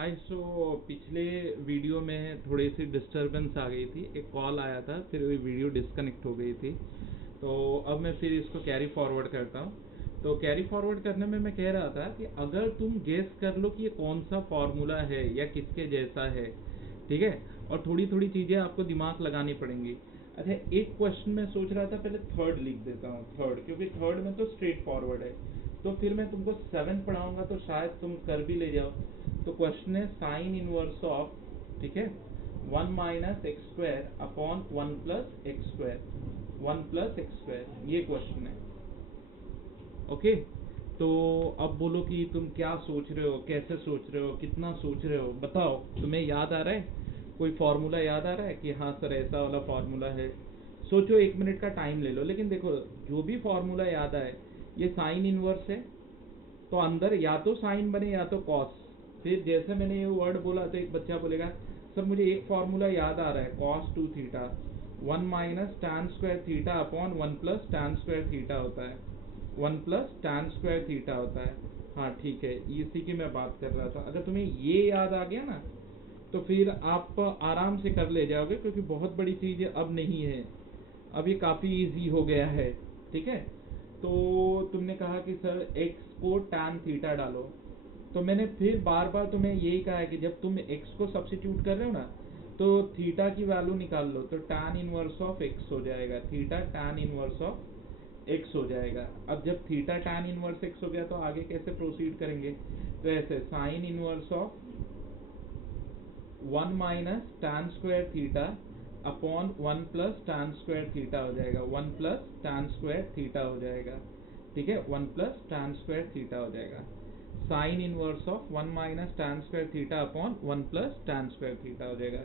हाय। पिछले वीडियो में थोड़ी सी डिस्टरबेंस आ गई थी, एक कॉल आया था, फिर वीडियो डिस्कनेक्ट हो गई थी। तो अब मैं फिर इसको कैरी फॉरवर्ड करता हूँ। तो कैरी फॉरवर्ड करने में मैं कह रहा था कि अगर तुम गेस कर लो कि ये कौन सा फॉर्मूला है या किसके जैसा है, ठीक है, और थोड़ी थोड़ी चीज़ें आपको दिमाग लगानी पड़ेंगी। अच्छा, एक क्वेश्चन मैं सोच रहा था पहले थर्ड लिख देता हूँ, थर्ड, क्योंकि थर्ड में तो स्ट्रेट फॉरवर्ड है। तो फिर मैं तुमको 7 पढ़ाऊंगा तो शायद तुम कर भी ले जाओ। तो क्वेश्चन है साइन इनवर्स ऑफ, ठीक है, 1 minus x square upon 1 plus x square, 1 plus x square, ये क्वेश्चन है। ओके। तो अब बोलो कि तुम क्या सोच रहे हो, कैसे सोच रहे हो, कितना सोच रहे हो, बताओ। तुम्हें याद आ रहा है, कोई फार्मूला याद आ रहा है कि हाँ सर ऐसा वाला फार्मूला है? सोचो, 1 मिनट का टाइम ले लो। लेकिन देखो, जो भी फार्मूला याद आए, ये साइन इनवर्स है, तो अंदर या तो साइन बने या तो कॉस। फिर जैसे मैंने ये वर्ड बोला तो एक बच्चा बोलेगा सर मुझे एक फार्मूला याद आ रहा है, cos 2 theta 1 minus tan square theta upon 1 plus tan square theta होता है, 1 प्लस टैन स्क्वायर थीटा होता है। हाँ ठीक है, इसी की मैं बात कर रहा था। अगर तुम्हें ये याद आ गया ना, तो फिर आप आराम से कर ले जाओगे, क्योंकि बहुत बड़ी चीज़ अब नहीं है, अब ये काफ़ी इजी हो गया है। ठीक है। तो तुमने कहा कि सर x को tan थीटा डालो, तो मैंने फिर बार बार तुम्हें यही कहा है कि जब तुम x को सब्सिट्यूट कर रहे हो ना, तो थीटा की वैल्यू निकाल लो, तो tan इनवर्स ऑफ x हो जाएगा, theta tan inverse of x हो जाएगा। अब जब थीटा tan इनवर्स x हो गया तो आगे कैसे प्रोसीड करेंगे? तो ऐसे sign inverse of 1 minus tan square theta upon 1 plus tan square theta हो जाएगा, 1 प्लस टैन स्क्वायर थीटा हो जाएगा। ठीक है, 1 प्लस टैन स्क्वायर थीटा हो जाएगा। Sine inverse of 1 minus tan square theta upon 1 plus tan square theta हो जाएगा।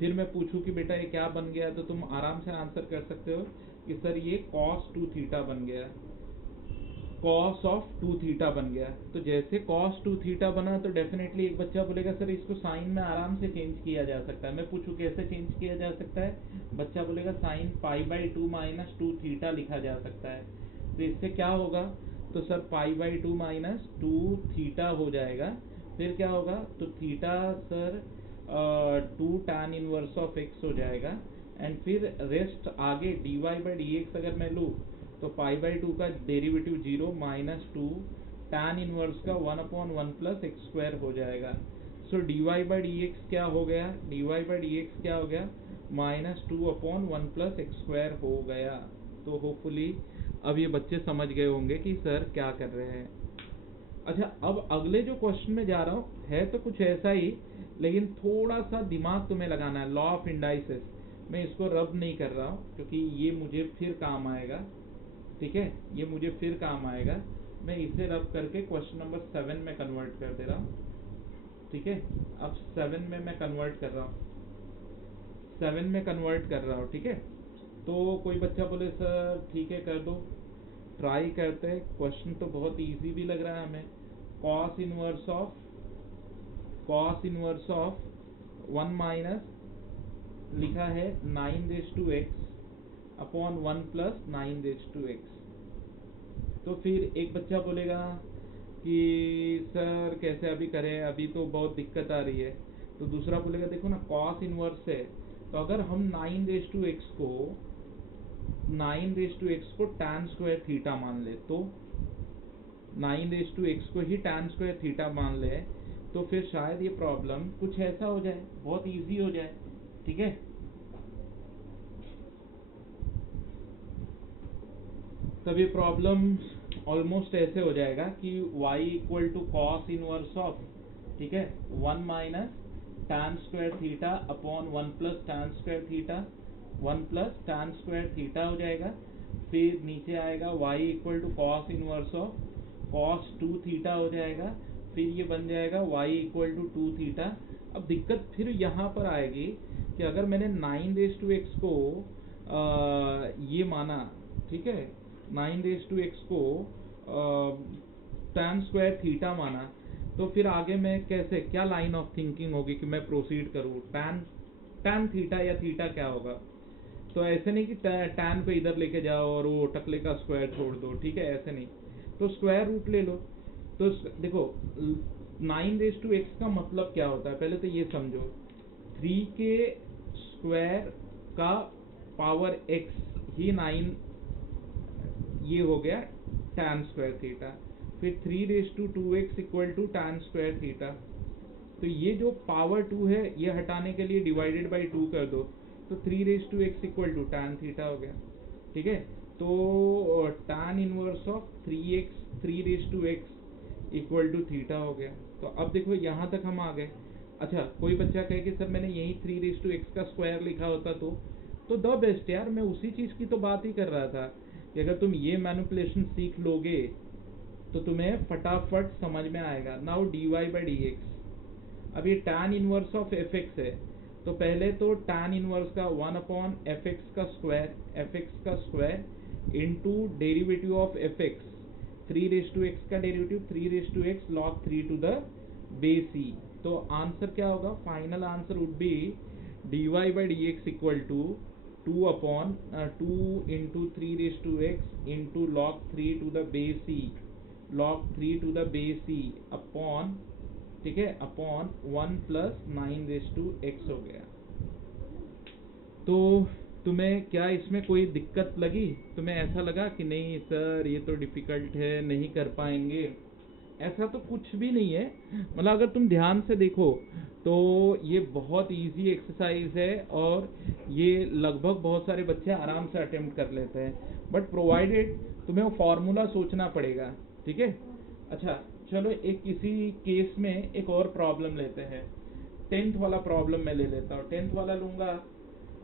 फिर मैं पूछूं कि बेटा ये क्या बन गया, तो तुम आराम से आंसर कर सकते हो कि सर ये कॉस 2 थीटा बन गया, कॉस ऑफ 2 थीटा बन गया। तो जैसे कॉस 2 थीटा बना, तो डेफिनेटली एक बच्चा बोलेगा सर इसको साइन में आराम से चेंज किया जा सकता है। मैं पूछूं कैसे चेंज किया जा सकता है? बच्चा बोलेगा sine pi by 2 minus 2 theta लिखा जा सकता है। तो इससे क्या होगा? तो sir pi by 2 minus 2 theta हो जाएगा। फिर क्या होगा? तो theta sir 2 tan inverse of x हो जाएगा। एंड फिर रेस्ट आगे d y by d x अगर मैं लूँ, तो पाई बाई 2 का डेरिवेटिव 0 माइनस 2 टैन इनवर्स का 1 अपॉन 1 प्लस एक्स स्क्वायर हो जाएगा। So d y by d x क्या हो गया? D y by d x क्या हो गया? Minus 2 upon 1 plus x square हो गया। तो होपफुली अब ये बच्चे समझ गए होंगे कि सर क्या कर रहे हैं। अच्छा, अब अगले जो क्वेश्चन में जा रहा हूँ है तो कुछ ऐसा ही, लेकिन थोड़ा सा दिमाग तुम्हें लगाना है। लॉ ऑफ इंडाइसिस, मैं इसको रब नहीं कर रहा हूँ क्योंकि ये मुझे फिर काम आएगा। ठीक है, ये मुझे फिर काम आएगा। मैं इसे रब करके क्वेश्चन नंबर 7 में कन्वर्ट कर दे रहा हूँ। ठीक है, अब 7 में मैं कन्वर्ट कर रहा हूँ, 7 में कन्वर्ट कर रहा हूँ। ठीक है, तो कोई बच्चा बोले सर ठीक है कर दो, ट्राई करते हैं। क्वेश्चन तो बहुत इजी भी लग रहा है हमें। कॉस इनवर्स ऑफ 1 माइनस लिखा है 9 raise to x upon 1 plus 9 raise to x. तो फिर एक बच्चा बोलेगा कि सर कैसे अभी करें, अभी तो बहुत दिक्कत आ रही है। तो दूसरा बोलेगा देखो ना कॉस इनवर्स है, तो अगर हम 9 रेज टू एक्स को टैन स्क्वायर थीटा मान ले, तो 9 रेज टू एक्स को ही टैन स्क्वायर थीटा मान ले, तो फिर शायद ये प्रॉब्लम कुछ ऐसा हो जाए, बहुत इजी हो जाए। ठीक है, तब ये प्रॉब्लम ऑलमोस्ट ऐसे हो जाएगा कि y equal to cos inverse of, ठीक है, 1 minus tan square theta upon 1 plus tan square theta, 1 plus tan square theta हो जाएगा। फिर नीचे आएगा y equal to cos inverse of cos 2 theta हो जाएगा। फिर ये बन जाएगा y इक्वल टू 2 थीटा। अब दिक्कत फिर यहाँ पर आएगी कि अगर मैंने 9 रेज टू एक्स को ये माना, ठीक है, 9 रेज टू एक्स को टैन स्क्वायर थीटा माना, तो फिर आगे मैं कैसे, क्या लाइन ऑफ थिंकिंग होगी कि मैं प्रोसीड करूँ? टैन टैन थीटा या थीटा क्या होगा? तो ऐसे नहीं कि टैन को इधर लेके जाओ और वो टकले का स्क्वायर छोड़ दो, ठीक है, ऐसे नहीं। तो स्क्वायर रूट ले लो। तो देखो, 9 रेज़ टू x का मतलब क्या होता है, पहले तो ये समझो। 3 के स्क्वायर का पावर x ही 9, ये हो गया tan स्क्वायर थीटा। फिर 3 raise to 2x equal to tan square theta. तो ये जो पावर 2 है ये हटाने के लिए डिवाइडेड बाई 2 कर दो, तो 3 raise to x equal to tan theta हो गया। ठीक है, तो tan inverse of 3 raise to x equal to theta हो गया। तो अब देखो यहाँ तक हम आ गए। अच्छा, कोई बच्चा कहे कि सर मैंने यही 3 रेज़ टू x का स्क्वायर लिखा होता तो द बेस्ट यार, मैं उसी चीज़ की तो बात ही कर रहा था कि अगर तुम ये मैनिपुलेशन सीख लोगे तो तुम्हें फटाफट समझ में आएगा। Now dy by d x, अब ये tan इनवर्स ऑफ fx है, तो पहले तो tan इनवर्स का 1/fx का square into derivative of fx, 3 raise to x का derivative 3 raise to x log 3 to the base e। तो आंसर क्या होगा, final answer would be dy by d x equal to 2 into 3 raise to x into log 3 to the base e, log 3 to the base e upon, ठीक है, upon 1 plus 9 raise to x हो गया। तो तुम्हें क्या इसमें कोई दिक्कत लगी? तुम्हें ऐसा लगा कि नहीं सर ये तो डिफ़िकल्ट है, नहीं कर पाएंगे? ऐसा तो कुछ भी नहीं है। मतलब अगर तुम ध्यान से देखो तो ये बहुत इजी एक्सरसाइज है और ये लगभग बहुत सारे बच्चे आराम से अटेम्प्ट कर लेते हैं, बट प्रोवाइडेड तुम्हें वो फार्मूला सोचना पड़ेगा। ठीक है, अच्छा चलो एक किसी केस में एक और प्रॉब्लम लेते हैं। 10th वाला प्रॉब्लम मैं ले लेता हूँ, 10th वाला लूँगा।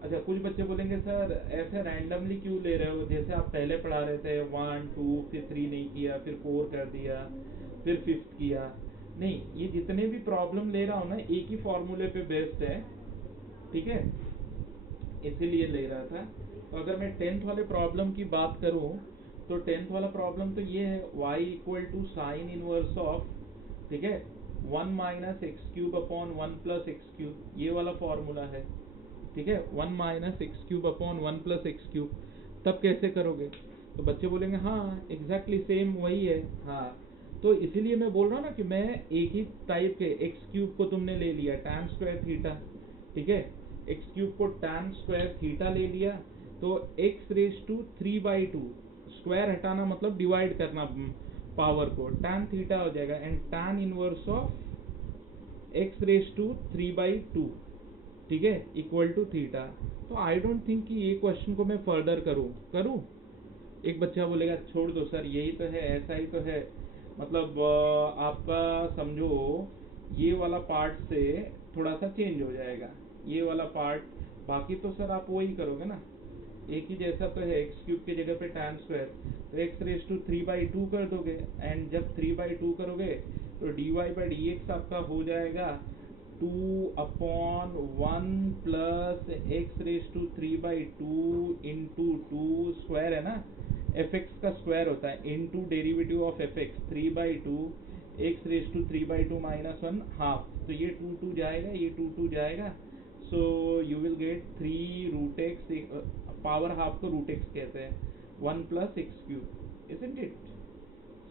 अच्छा, कुछ बच्चे बोलेंगे सर ऐसे रैंडमली क्यों ले रहे हो, जैसे आप पहले पढ़ा रहे थे 1 2 फिर 3 नहीं किया, फिर 4 कर दिया, फिर 5th किया। नहीं, ये जितने भी प्रॉब्लम ले रहा हूँ ना एक ही फॉर्मूले पे बेस्ड है। ठीक है, इसीलिए ले रहा था। तो अगर मैं 10th वाले प्रॉब्लम की बात करूँ तो 10th वाला प्रॉब्लम तो ये है y equal to sine inverse of, ठीक है, 1 minus x cube upon 1 plus x cube, ये वाला फॉर्मूला है। ठीक है, 1 minus x cube upon 1 plus x cube. तब कैसे करोगे? तो बच्चे बोलेंगे हाँ एग्जैक्टली सेम वही है। हाँ, तो इसीलिए मैं बोल रहा हूँ ना कि मैं एक ही टाइप के एक्स क्यूब को तुमने ले लिया tan स्क्वायर थीटा, ठीक है, एक्स क्यूब को tan स्क्वायर थीटा ले लिया, तो x रेज टू 3/2, स्क्वायर हटाना मतलब डिवाइड करना पावर को, tan थीटा हो जाएगा and tan inverse of x raise to 3/2, ठीक है, इक्वल टू थीटा। तो आई डोंट थिंक कि ये क्वेश्चन को मैं फर्दर करूँ। एक बच्चा बोलेगा छोड़ दो सर, यही तो है, ऐसा ही तो है। मतलब आपका समझो ये वाला पार्ट से थोड़ा सा चेंज हो जाएगा, ये वाला पार्ट, बाकी तो सर आप वही करोगे ना, एक ही जैसा तो है। एक्स क्यूब की जगह पे tan स्क्वायर, तो एक्स रेज टू 3/2 कर दोगे, एंड जब 3/2 करोगे तो dy बाई डी एक्स आपका हो जाएगा 2/1 plus x raise to 3/2 into 2 square है ना, fx का स्क्वायर होता है, into derivative of fx 3/2 x raise to 3/2 minus 1 half. तो ये 2 जाएगा, ये 2 जाएगा, so you will get 3 root x, power half को रूट एक्स कहते हैं, 1 plus x cube. Isn't it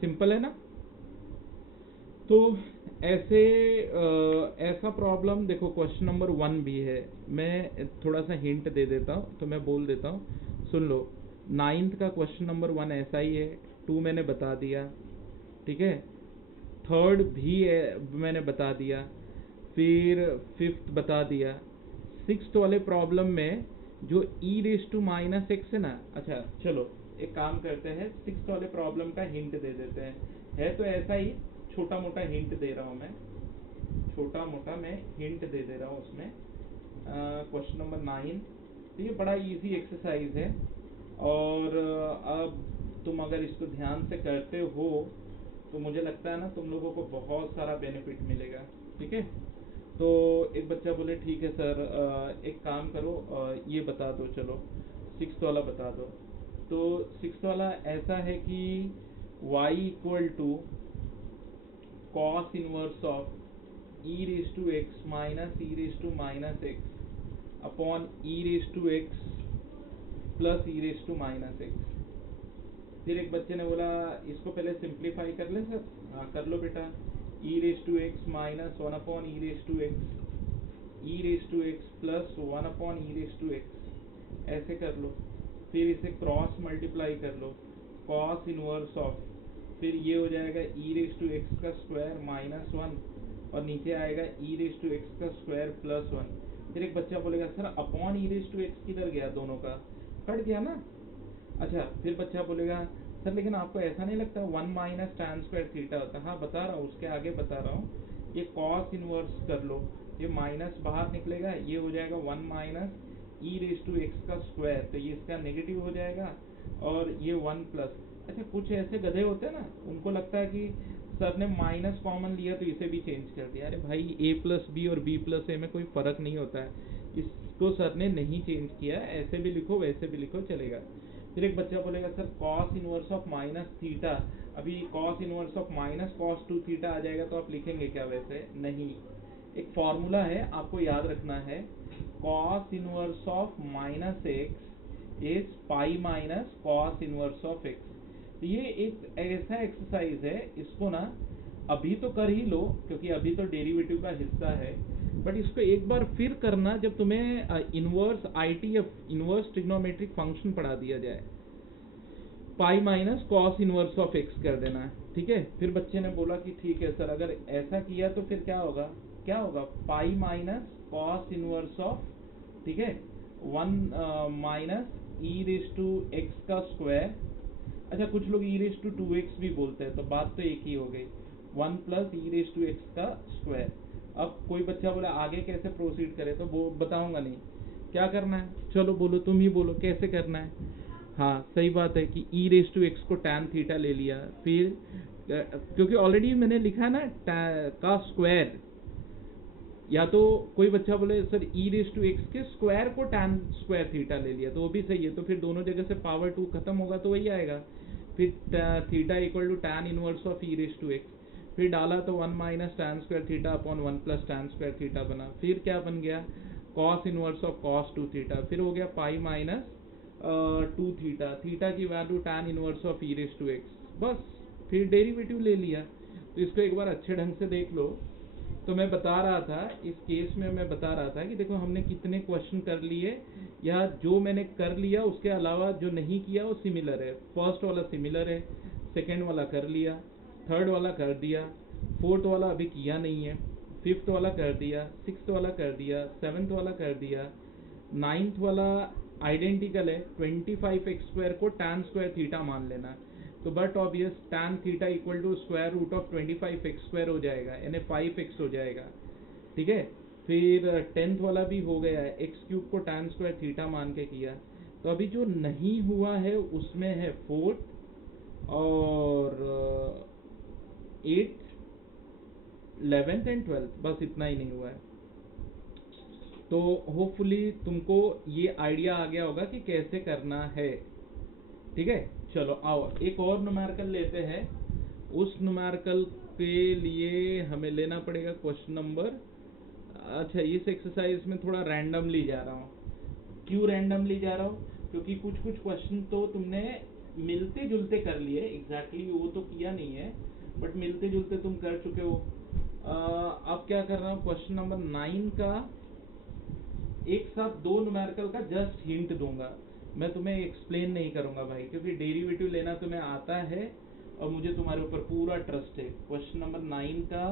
simple है ना? तो ऐसे ऐसा प्रॉब्लम देखो क्वेश्चन नंबर 1 भी है। मैं थोड़ा सा हिंट दे देता हूँ, तो मैं बोल देता हूँ, सुन लो। 9th का क्वेश्चन नंबर 1 ऐसा ही है, 2 मैंने बता दिया, ठीक है, 3rd भी मैंने बता दिया, फिर 5th बता दिया। 6th वाले प्रॉब्लम में जो e raise to minus x है ना, अच्छा चलो एक काम करते हैं, 6th वाले प्रॉब्लम का हिंट दे देते हैं। है तो ऐसा ही, छोटा मोटा हिंट दे रहा हूँ मैं, छोटा मोटा मैं हिंट दे रहा हूँ उसमें। क्वेश्चन नंबर 9, तो ये बड़ा इजी एक्सरसाइज है, और अब तुम अगर इसको ध्यान से करते हो तो मुझे लगता है ना तुम लोगों को बहुत सारा बेनिफिट मिलेगा। ठीक है, तो एक बच्चा बोले ठीक है सर, एक काम करो, ये बता दो, चलो 6th वाला बता दो। तो 6th वाला ऐसा है कि y equal to cos inverse of e raise to x minus e raise to minus x upon e raise to x plus e raise to minus x. फिर एक बच्चे ने बोला इसको पहले सिंप्लीफाई कर ले सर। हाँ कर लो बेटा, e raise to x minus 1 upon e raise to x plus 1 upon e raise to x, ऐसे कर लो। फिर इसे क्रॉस मल्टीप्लाई कर लो, कॉस इनवर्स ऑफ, फिर ये हो जाएगा ई रेस टू एक्स का स्क्वायर माइनस 1 और नीचे आएगा ई रेस टू एक्स का स्क्वायर प्लस 1। फिर एक बच्चा बोलेगा sir upon e raise to x किधर गया, दोनों का कट गया ना। अच्छा, फिर बच्चा बोलेगा सर लेकिन आपको ऐसा नहीं लगता 1 माइनस टैन स्क्वायर थीटा होता है? हाँ बता रहा हूँ, उसके आगे बता रहा हूँ। ये कॉस इनवर्स कर लो, ये माइनस बाहर निकलेगा, ये हो जाएगा 1 minus e raise to x का स्क्वायर, तो ये इसका नेगेटिव हो जाएगा और ये 1 प्लस। अच्छा, कुछ ऐसे गधे होते हैं ना, उनको लगता है कि सर ने माइनस कॉमन लिया तो इसे भी चेंज कर दिया। अरे भाई ए प्लस बी और बी प्लस ए में कोई फर्क नहीं होता है, इसको सर ने नहीं चेंज किया, ऐसे भी लिखो वैसे भी लिखो चलेगा। फिर एक बच्चा बोलेगा sir cos inverse of minus theta, अभी cos inverse of minus cos 2 theta आ जाएगा तो आप लिखेंगे क्या? वैसे नहीं, एक फॉर्मूला है आपको याद रखना है, cos inverse of minus x is pi minus cos inverse of x. तो ये एक ऐसा एक्सरसाइज है, इसको ना अभी तो कर ही लो क्योंकि अभी तो डेरिवेटिव का हिस्सा है, बट इसको एक बार फिर करना जब तुम्हें inverse ITF inverse trigonometric function पढ़ा दिया जाए। पाई minus cos inverse of x कर देना है, ठीक है। फिर बच्चे ने बोला कि ठीक है सर, अगर ऐसा किया तो फिर क्या होगा? क्या होगा? Pi minus cos inverse of, ठीक है, 1 minus e raise to x का स्क्वायर। अच्छा, कुछ लोग ई रेस टू 2x भी बोलते हैं, तो बात तो एक ही हो गई, 1 plus e raise to x का स्क्वायर। अब कोई बच्चा बोला आगे कैसे प्रोसीड करे, तो वो बताऊंगा नहीं, क्या करना है चलो बोलो, तुम ही बोलो कैसे करना है। हाँ सही बात है कि ई रेस टू एक्स को टैन थीटा ले लिया, फिर क्योंकि ऑलरेडी मैंने लिखा है ना का स्क्वायर, या तो कोई बच्चा बोले sir e raise to x के स्क्वायर को टैन स्क्वायर थीटा ले लिया, तो वो भी सही है, तो फिर दोनों जगह से पावर 2 खत्म होगा तो वही आएगा। फिर theta equal to tan inverse of e raise to x, फिर डाला तो 1 minus tan square theta upon 1 plus tan square theta बना। फिर क्या बन गया? Cos inverse of cos 2 theta, फिर हो गया पाई माइनस 2 थीटा, थीटा की value tan inverse of e raise to x, बस फिर डेरिवेटिव ले लिया। तो इसको एक बार अच्छे ढंग से देख लो। तो मैं बता रहा था, इस केस में मैं बता रहा था कि देखो हमने कितने क्वेश्चन कर लिए, या जो मैंने कर लिया उसके अलावा जो नहीं किया वो सिमिलर है। फर्स्ट वाला सिमिलर है, सेकंड वाला कर लिया, थर्ड वाला कर दिया, फोर्थ वाला अभी किया नहीं है, फिफ्थ वाला कर दिया, सिक्स्थ वाला कर दिया, सेवन्थ वाला कर दिया, नाइन्थ वाला आइडेंटिकल है, 25x स्क्वायर को टैन स्क्वायर थीटा मान लेना, तो but obvious tan theta equal to square root of 25x square हो जाएगा, यानी 5x हो जाएगा, ठीक है। फिर 10th वाला भी हो गया है, एक्स क्यूब को टैन स्क्वायर थीटा मान के किया। तो अभी जो नहीं हुआ है उसमें है 4th और 8th 11th एंड 12th, बस इतना ही नहीं हुआ है। तो होपफुली तुमको ये आइडिया आ गया होगा कि कैसे करना है, ठीक है। चलो आओ एक और न्यूमेरिकल लेते हैं। उस न्यूमेरिकल के लिए हमें लेना पड़ेगा क्वेश्चन नंबर, अच्छा इस एक्सरसाइज में थोड़ा रैंडमली जा रहा हूँ। क्यों रैंडमली जा रहा हूँ? क्योंकि कुछ कुछ क्वेश्चन तो तुमने मिलते जुलते कर लिए, एग्जैक्टली वो तो किया नहीं है, बट मिलते जुलते तुम कर चुके हो। अब क्या कर रहा हूँ, क्वेश्चन नंबर 9 का एक साथ दो न्यूमेरिकल का जस्ट हिंट दूंगा, मैं तुम्हें एक्सप्लेन नहीं करूंगा भाई, क्योंकि डेरिवेटिव लेना तुम्हें आता है और मुझे तुम्हारे ऊपर पूरा ट्रस्ट है। क्वेश्चन नंबर 9 का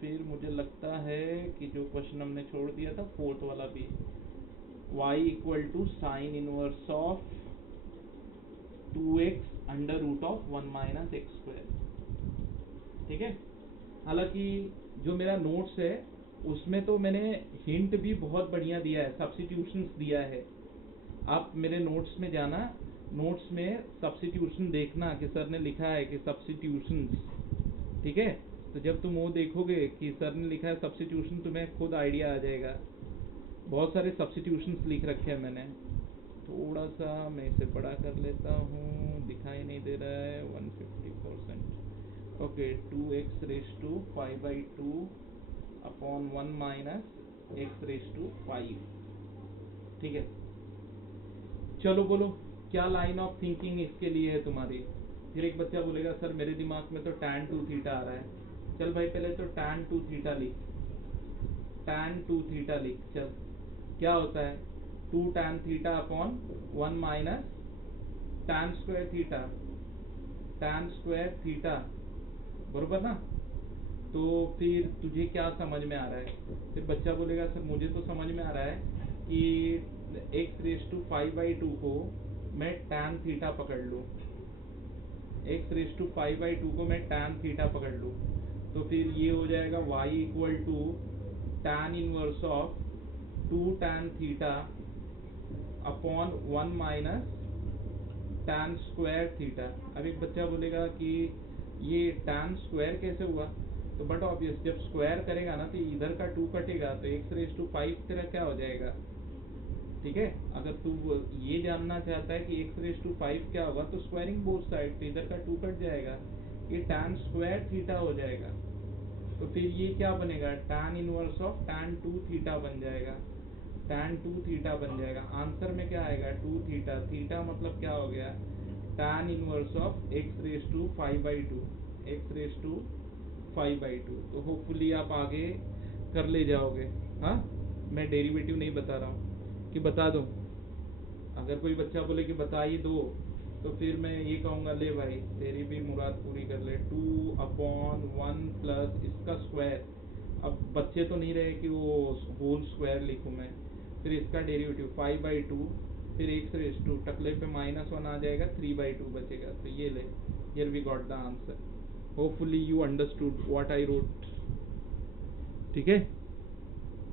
फिर मुझे लगता है कि जो क्वेश्चन हमने छोड़ दिया था फोर्थ वाला भी, y equal to sine inverse of 2x under root of 1 minus x square, ठीक है। हालांकि जो मेरा नोट्स है उसमें तो मैंने हिंट भी बहुत बढ़िया दिया है, सब्स्टिट्यूशंस दिया है। आप मेरे नोट्स में जाना, नोट्स में सब्स्टिट्यूशन देखना कि सर ने लिखा है कि सब्स्टिट्यूशंस, ठीक है। तो जब तुम वो देखोगे कि सर ने लिखा है सब्स्टिट्यूशन, तुम्हें खुद आइडिया आ जाएगा। बहुत सारे सब्स्टिट्यूशंस लिख रखे हैं मैंने। थोड़ा सा मैं इसे बड़ा कर लेता हूँ, दिखाई नहीं दे रहा है, 150%। Okay, 2x raise to 5/2 upon 1 minus x raise to 5, ठीक है। चलो बोलो क्या लाइन ऑफ थिंकिंग इसके लिए है तुम्हारी? फिर एक बच्चा बोलेगा सर मेरे दिमाग में तो tan 2 थीटा आ रहा है। चल भाई पहले तो tan 2 थीटा लिख, tan 2 थीटा लिख। चल क्या होता है 2 tan theta upon 1 minus tan square theta, tan square theta, बरोबर ना? तो फिर तुझे क्या समझ में आ रहा है? फिर बच्चा बोलेगा सर मुझे तो समझ में आ रहा है कि x⁵ को मैं tan थीटा पकड़ लूँ, x⁵ को मैं tan थीटा पकड़ लूँ, तो फिर ये हो जाएगा y equal to tan inverse of 2 tan theta upon 1 minus tan square theta. अब एक बच्चा बोलेगा कि ये tan स्क्वायर कैसे हुआ? तो बट ऑब्वियस जब स्क्वायर करेगा ना तो इधर का 2 कटेगा तो x⁵ तेरा क्या हो जाएगा? ठीक है, अगर तू ये जानना चाहता है कि x⁵ क्या होगा तो स्क्वायरिंग बोथ साइड, तो इधर का 2 कट जाएगा, ये tan स्क्वायर थीटा हो जाएगा। तो फिर ये क्या बनेगा? tan inverse of tan 2 theta बन जाएगा, tan 2 थीटा बन जाएगा। आंसर में क्या आएगा? 2 थीटा, थीटा मतलब क्या हो गया? tan inverse of x⁵2, x⁵2। तो होपफुली आप आगे कर ले जाओगे। हाँ, मैं डेरिवेटिव नहीं बता रहा हूँ कि बता दूँ। अगर कोई बच्चा बोले कि बता ही दो तो फिर मैं ये कहूँगा ले भाई तेरी भी मुराद पूरी कर ले, 2/1 प्लस इसका स्क्वायर। अब बच्चे तो नहीं रहे कि वो होल स्क्वायर लिखूँ मैं। फिर इसका डेरिवेटिव 5/2, फिर x⁵, टकले पे -1 आ जाएगा, 3/2 बचेगा। तो ये ले, here we got the answer. Hopefully you understood what I wrote. ठीक है,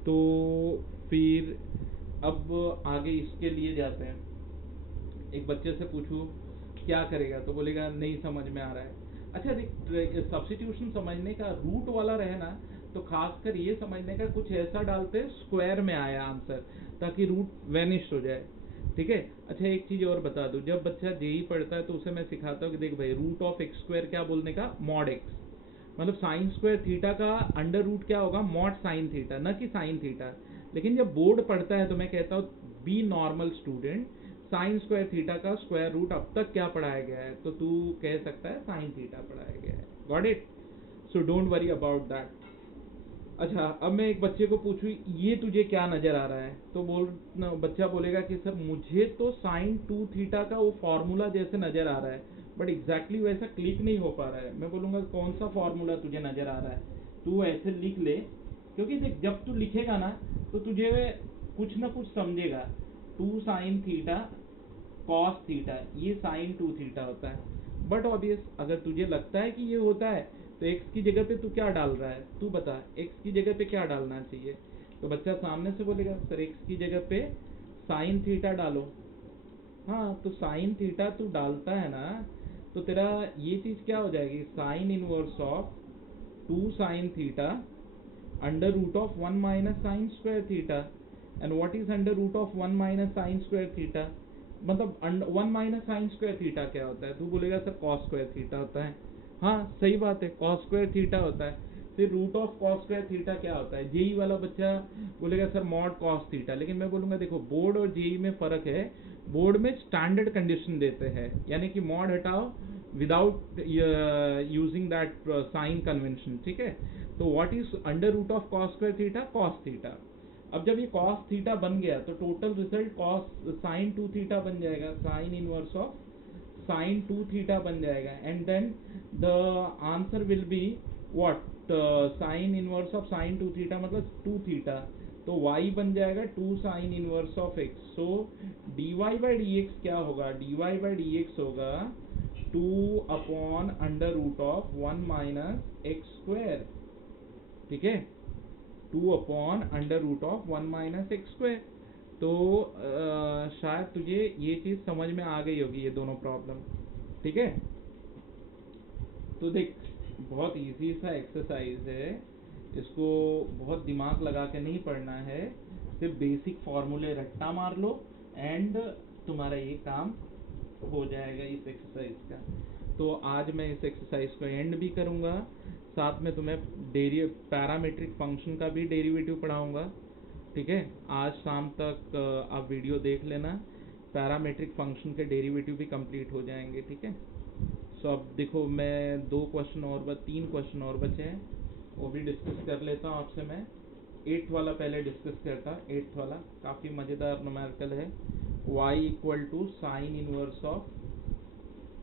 तो फिर अब आगे इसके लिए जाते हैं। एक बच्चे से पूछूं क्या करेगा तो बोलेगा नहीं समझ में आ रहा है। अच्छा देख, सब्स्टिट्यूशन समझने का रूट वाला रहे ना तो खासकर ये समझने का कुछ ऐसा डालते स्क्वायर में आया आंसर, ताकि रूट वैनिश हो जाए। ठीक है। अच्छा एक चीज और बता दूं, जब बच्चा जेई पढ़ता है तो उसे मैं सिखाता हूँ कि देख भाई रूट ऑफ एक्स स्क्वायर क्या बोलने का, मॉड एक्स। मतलब साइन स्क्वायर थीटा का अंडर रूट क्या होगा, मॉड साइन थीटा, न कि साइन थीटा। लेकिन जब बोर्ड पढ़ता है तो मैं कहता हूँ B normal student, sign square theta का स्क्वायर रूट अब तक क्या पढ़ाया गया है, तो तू कह सकता है साइन थीटा पढ़ाया गया है। Got it? So don't worry about that. अच्छा अब मैं एक बच्चे को पूछूं ये तुझे क्या नजर आ रहा है, तो बच्चा बोलेगा कि सर मुझे तो साइन 2 थीटा का वो फॉर्मूला जैसे नजर आ रहा है, बट एग्जैक्टली वैसा क्लिक नहीं हो पा रहा है। मैं बोलूँगा कौन सा फॉर्मूला तुझे नजर आ रहा है, तू ऐसे लिख ले। क्योंकि देख जब तू लिखेगा ना तो तुझे कुछ ना कुछ समझेगा। 2 साइन थीटा कॉस थीटा, ये साइन 2 थीटा होता है। बट ऑब्वियस अगर तुझे लगता है कि ये होता है तो x की जगह पे तू क्या डाल रहा है, तू बता x की जगह पे क्या डालना चाहिए। तो बच्चा सामने से बोलेगा सर x की जगह पे साइन थीटा डालो। हाँ, तो साइन थीटा तू डालता है ना तो तेरा ये चीज क्या हो जाएगी, sine inverse of 2 sine theta under root of 1 minus sine square theta. And what is under root of 1 minus sine square theta, मतलब 1 माइनस साइन स्क्वायर थीटा क्या होता है? तू बोलेगा सर कॉस स्क्वायर थीटा होता है। हाँ सही बात है, कॉस स्क्वायर थीटा होता है। फिर root of cos square theta क्या होता है? जेई वाला बच्चा बोलेगा सर मॉड कॉस थीटा। लेकिन मैं बोलूँगा देखो बोर्ड और जेई में फ़र्क है, बोर्ड में स्टैंडर्ड कंडीशन देते हैं, यानी कि मॉड हटाओ without using that sign convention. ठीक है, तो what is under root of cos square theta, cos theta. अब जब ये cos थीटा बन गया तो total result cos sine 2 theta बन जाएगा, sine inverse of sine 2 theta बन जाएगा। And then the answer will be what, sine inverse of sine 2 theta मतलब 2 थीटा, तो y बन जाएगा 2 sine inverse of x। So dy by dx क्या होगा, dy बाई dx होगा 2 upon under root of 1 minus x square. ठीक है, 2 upon under root of 1 minus x square. तो शायद तुझे ये चीज़ समझ में आ गई होगी, ये दोनों प्रॉब्लम। ठीक है, तो देख बहुत इजी सा एक्सरसाइज है, इसको बहुत दिमाग लगा के नहीं पढ़ना है, सिर्फ बेसिक फॉर्मूले रट्टा मार लो एंड तुम्हारा ये काम हो जाएगा इस एक्सरसाइज का। तो आज मैं इस एक्सरसाइज को एंड भी करूँगा, साथ में तुम्हें पैरामीट्रिक फंक्शन का भी डेरिवेटिव पढ़ाऊँगा। ठीक है, आज शाम तक आप वीडियो देख लेना पैरामेट्रिक फंक्शन के डेरिवेटिव भी कंप्लीट हो जाएंगे, ठीक है। सो अब देखो मैं 3 क्वेश्चन और बचे हैं, वो भी डिस्कस कर लेता हूँ आपसे मैं। 8th वाला पहले डिस्कस करता। 8th वाला काफ़ी मज़ेदार न्यूमेरिकल है। y equal to sine inverse of,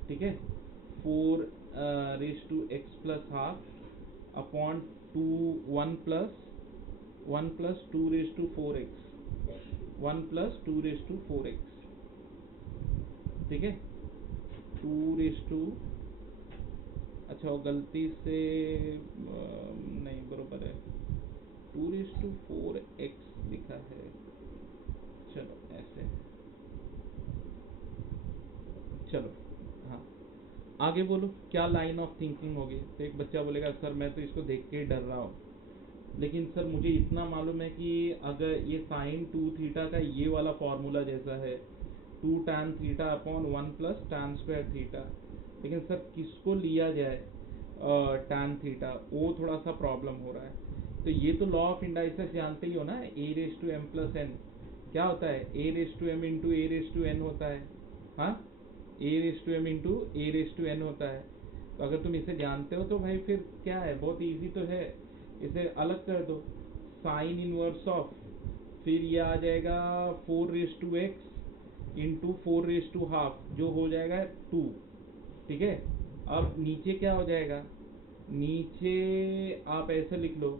ठीक है, 4 raise to x plus half upon 1 plus 2 raise to 4x, 1 plus 2 raise to 4x, ठीक है। 2 रेज टू, अच्छा वो गलती से नहीं बरोबर है, 2 रेज टू 4x लिखा है। चलो ऐसे, चलो हाँ आगे बोलो क्या लाइन ऑफ थिंकिंग होगी। तो एक बच्चा बोलेगा सर मैं तो इसको देख के ही डर रहा हूँ, लेकिन सर मुझे इतना मालूम है कि अगर ये साइन 2 थीटा का ये वाला फॉर्मूला जैसा है 2 tan theta upon 1 plus tan square theta, लेकिन सर किसको लिया जाए tan थीटा, वो थोड़ा सा प्रॉब्लम हो रहा है। तो ये तो लॉ ऑफ इंडाइसेस जानते ही हो ना, a raise to m plus n क्या होता है, a raise to m into a raise to n होता है, हाँ, a raise to m into a raise to n होता है। तो अगर तुम इसे जानते हो तो भाई फिर क्या है, बहुत इजी तो है, इसे अलग कर दो, साइन इनवर्स ऑफ, फिर ये आ जाएगा 4 raise to x into 4 raise to half जो हो जाएगा 2, ठीक है। अब नीचे क्या हो जाएगा, नीचे आप ऐसे लिख लो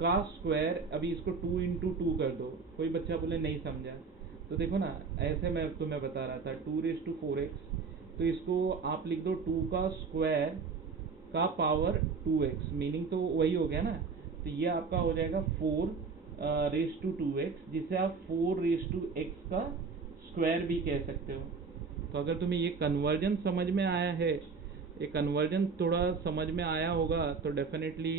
का स्क्वायर, अभी इसको 2 इंटू 2 कर दो, कोई बच्चा बोले नहीं समझा, तो देखो ना ऐसे मैं तुम्हें बता रहा था 2 रेज टू 4x, तो इसको आप लिख दो 2 का स्क्वायर का पावर 2x, मीनिंग तो वही हो गया ना। तो ये आपका हो जाएगा 4 रेज टू 2x, जिसे आप 4 रेज टू x का स्क्वायर भी कह सकते हो। तो अगर तुम्हें ये कन्वर्जन समझ में आया है, ये कन्वर्जन थोड़ा समझ में आया होगा, तो डेफिनेटली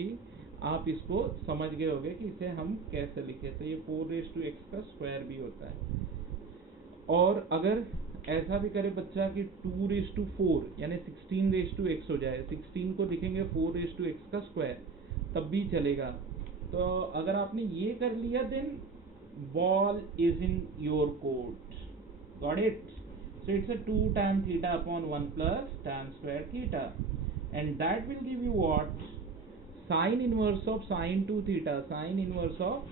आप इसको समझ गए होगे कि इसे हम कैसे लिखें। तो ये 4 रेज टू एक्स का स्क्वायर भी होता है। और अगर ऐसा भी करे बच्चा कि 2 रेज टू 4 यानी 16 रेज टू एक्स हो जाए, 16 को लिखेंगे 4 रेज टू एक्स का स्क्वायर, तब भी चलेगा। तो अगर आपने ये कर लिया then ball is in your court, got it. So it's a 2 tan theta upon 1 plus tan square theta, and that will give you what, sine inverse of sine 2 theta, sine inverse of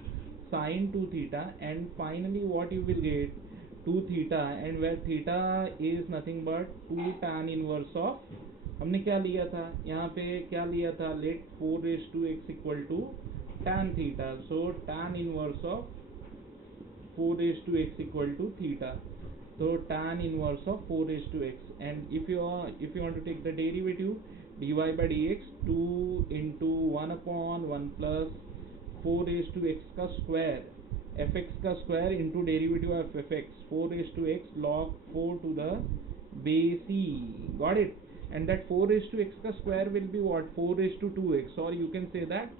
sine 2 theta, and finally what you will get 2 theta, and where theta is nothing but 2 tan inverse of, हमने क्या लिया था यहाँ पे, क्या लिया था, let 4 raised to x equal to tan theta, so tan inverse of 4 raised to x equal to theta. So tan inverse of 4 raised to x, and if you want to take the derivative, dy by dx 2 into 1 upon 1 plus 4 raised to x का square, fx का square into derivative of fx 4 raised to x log 4 to the base e, got it। And that 4 raised to x का square will be what, 4 raised to 2x, or you can say that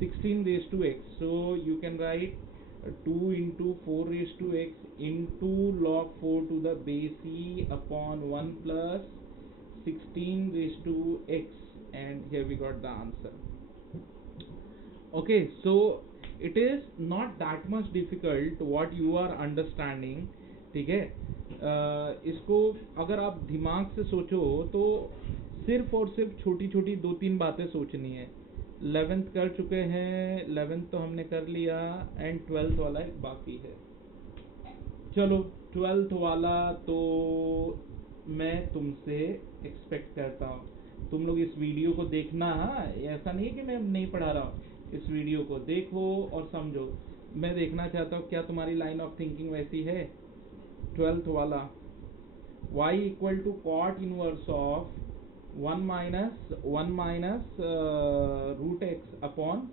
16 raised to x, so you can write 2 into 4 raised to x into log 4 to the base e upon 1 plus 16 raised to x, and here we got the answer। Okay, so it is not that much difficult what you are understanding, ठीक है। इसको अगर आप दिमाग से सोचो तो सिर्फ और सिर्फ छोटी छोटी 2-3 बातें सोचनी है। 11th कर चुके हैं, 11th तो हमने कर लिया, एंड 12th वाला एक बाकी है। चलो 12th वाला तो मैं तुमसे एक्सपेक्ट करता हूँ तुम लोग इस वीडियो को देखना, हाँ ऐसा नहीं है कि मैं नहीं पढ़ा रहा हूँ, इस वीडियो को देखो और समझो। मैं देखना चाहता हूँ क्या तुम्हारी लाइन ऑफ थिंकिंग वैसी है। 12th वाला, y equal to cot inverse of 1 minus root x upon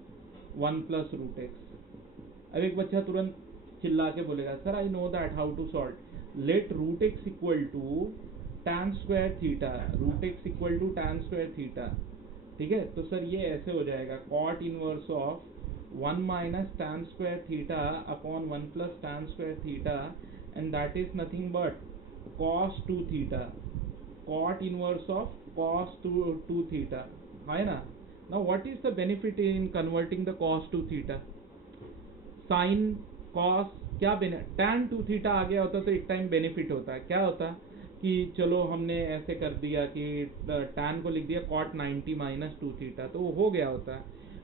1 plus root x. अब एक बच्चा तुरंत चिल्ला के बोलेगा sir I know that how to solve, let root x equal to tan square theta, root x equal to tan square theta, ठीक है। तो सर ये ऐसे हो जाएगा cot inverse of 1 minus tan square theta upon 1 plus tan square theta, and that is nothing but cos 2 theta, cot inverse of cos 2 theta, है ना। Now what is the benefit in converting the cos 2 theta? Sin cos क्या tan 2 theta आ गया होता तो एक time benefit होता है, क्या होता कि चलो हमने ऐसे कर दिया कि tan को लिख दिया cot 90 माइनस 2 थीटा, तो वो हो गया होता है।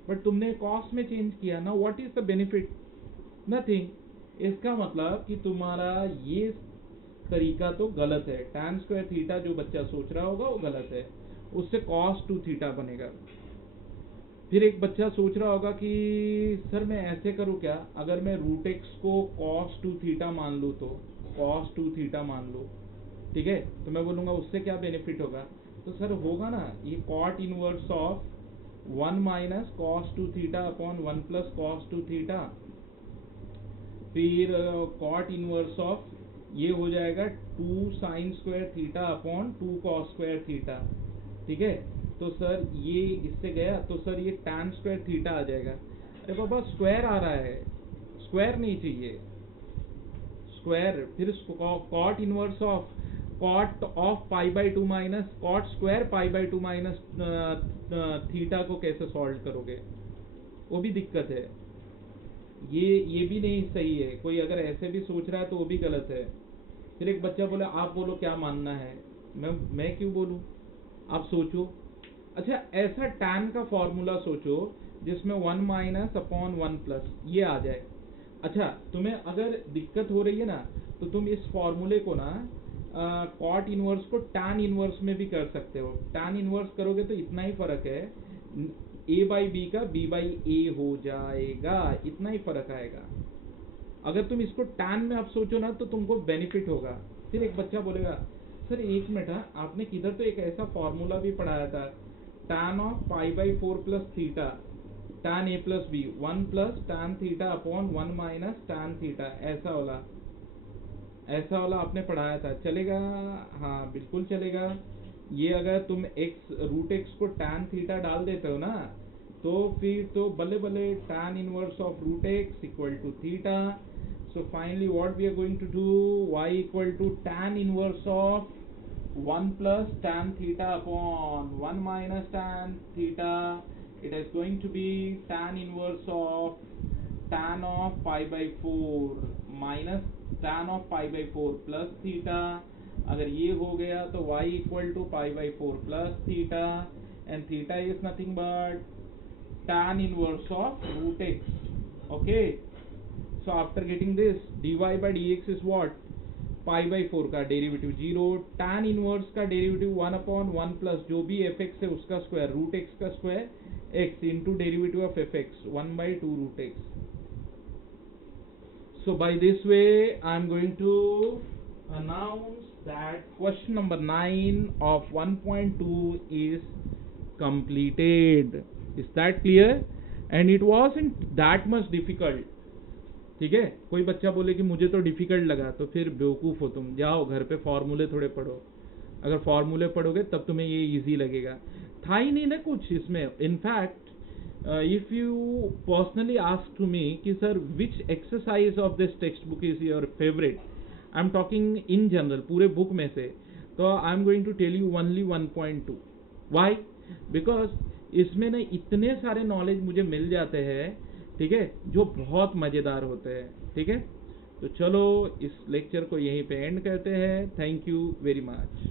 बट तुमने cos में चेंज किया ना, what is the benefit? Nothing. इसका मतलब कि तुम्हारा ये तरीका तो गलत है। tan स्क्वायर थीटा जो बच्चा सोच रहा होगा वो गलत है, उससे cos 2 थीटा बनेगा। फिर एक बच्चा सोच रहा होगा कि सर मैं ऐसे करूं क्या, अगर मैं रूट एक्स को cos 2 थीटा मान लूं, तो cos 2 थीटा मान लूं, ठीक है, तो मैं बोलूंगा उससे क्या बेनिफिट होगा? तो सर होगा ना ये cot inverse of 1 minus cos 2 theta upon 1 plus cos 2 theta, फिर cot इनवर्स ऑफ ये हो जाएगा 2 sign square theta upon 2 cos square theta, ठीक है। तो सर ये इससे गया तो सर ये tan स्क्वायर थीटा आ जाएगा। अरे बाबा स्क्वायर आ रहा है, स्क्वायर नहीं चाहिए, स्क्वायर। फिर cot inverse of cot of pi by 2 minus cot square pi by 2 minus theta को कैसे सॉल्व करोगे? वो भी दिक्कत है। ये भी नहीं सही है। कोई अगर ऐसे भी सोच रहा है तो वो भी गलत है। फिर एक बच्चा बोला आप बोलो क्या मानना है। मैं क्यों बोलूं, आप सोचो। अच्छा ऐसा tan का फॉर्मूला सोचो जिसमें 1 माइनस अपॉन 1 प्लस ये आ जाए। अच्छा तुम्हें अगर दिक्कत हो रही है ना, तो तुम इस फॉर्मूले को ना कॉट इनवर्स को tan इनवर्स में भी कर सकते हो। tan इनवर्स करोगे तो इतना ही फर्क है, a बाई बी का b बाई a हो जाएगा, इतना ही फर्क आएगा। अगर तुम इसको tan में आप सोचो ना तो तुमको बेनिफिट होगा। फिर एक बच्चा बोलेगा सर एक मिनट, आपने किधर तो एक ऐसा फॉर्मूला भी पढ़ाया था, tan of pi by 4 plus theta tan a plus b 1 plus tan theta upon 1 minus tan theta, ऐसा वाला आपने पढ़ाया था, चलेगा? हाँ बिल्कुल चलेगा। ये अगर तुम रूट एक्स को tan थीटा डाल देते हो ना, तो फिर तो बल्ले बल्ले tan inverse of root x equal to theta. So finally what we are going to do, y equal to tan inverse of 1 plus tan theta upon 1 minus tan theta. It is going to be tan inverse of tan of pi by 4 minus tan of pi by 4 plus theta. अगर ये हो गया तो y equal to pi by 4 plus theta, and theta is nothing but tan inverse of root x. Okay, so after getting this, dy by dx is what? Pi by 4 का derivative 0, tan inverse का derivative 1 upon 1 plus जो भी f x है उसका square root x का square x into derivative of f x 1 by 2 root x. So by this way I am going to announce that question number 9 of 1.2 is completed. Is that clear? And it wasn't that much difficult. ठीक है, कोई बच्चा बोले कि मुझे तो difficult लगा, तो फिर बेवकूफ़ हो तुम, जाओ घर पे फॉर्मूले थोड़े पढ़ो। अगर फॉर्मूले पढ़ोगे तब तुम्हें ये इजी लगेगा। था ही नहीं ना कुछ इसमें। In fact if you personally ask to me कि sir which exercise of this textbook is your favourite, I am talking in general पूरे बुक में से, तो I am going to tell you only 1.2। Why? Because इसमें ना इतने सारे knowledge मुझे मिल जाते हैं, ठीक है, जो बहुत मज़ेदार होते हैं। ठीक है, तो चलो इस लेक्चर को यहीं पे एंड करते हैं। Thank you very much.